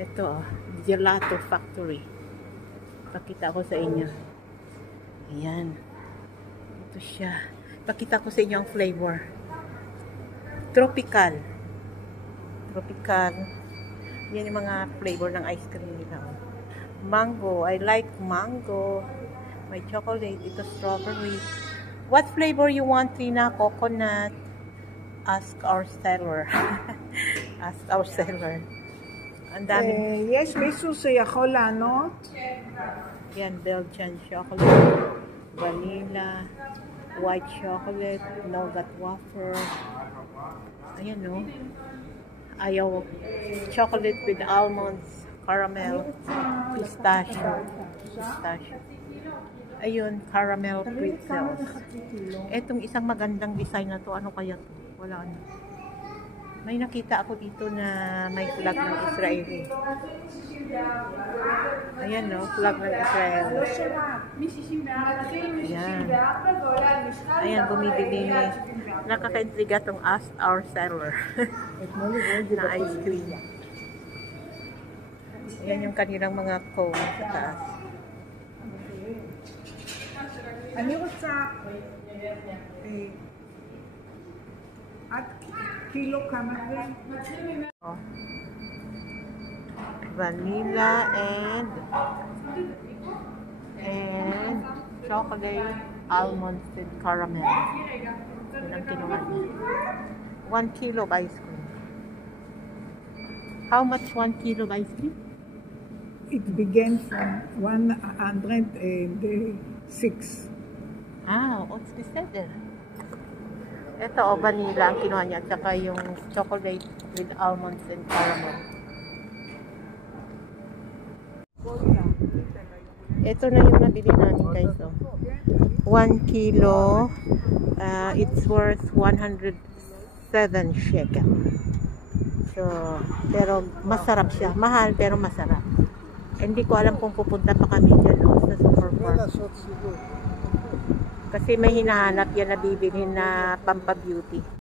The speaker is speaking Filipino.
Ito, Gelato Factory. Pakita ko sa inyo. Ayan. Ito siya. Pakita ko sa inyo ang flavor. Tropical. Tropical. Yan yung mga flavor ng ice cream nila. Mango. I like mango. May chocolate. Ito strawberry. What flavor you want, Tina? Coconut. Ask our seller. Ask our seller. Ang dami. יש מישהו שיכול לענות? Yan, Belgian chocolate, vanilla, white chocolate, nougat wafer. Ayan, no? Ayaw, chocolate with almonds, caramel, pistachio. Pistachio. Ayun, caramel pretzels. Etong isang magandang design na to, ano kaya to? Wala na. May nakita ako dito na may flag ng Israel. Ayan, no? Flag ng Israel. Ayan. Ayan, bumibili ni. Nakakaintriga tong Ask Our Seller na ice cream. Ayan yung kanilang mga cone sa taas. אני רוצה עד קילו כמה זה? Vanilla and chocolate, almonds and caramel. Yun ang kinuha niya. 1 kilo of ice cream. How much 1 kilo of ice cream? It began from 106. Ah, what's this there? Ito, vanilla ang kinuha niya, tsaka yung chocolate with almonds and caramel. Ito na yung nabili namin, guys. Oh. 1 kilo, it's worth 107 shekel. So, pero masarap siya. Mahal, pero masarap. Hindi ko alam kung pupunta pa kami dyan sa Supermarket. Kasi may hinahanap yan na bibilhin na pampabeauty.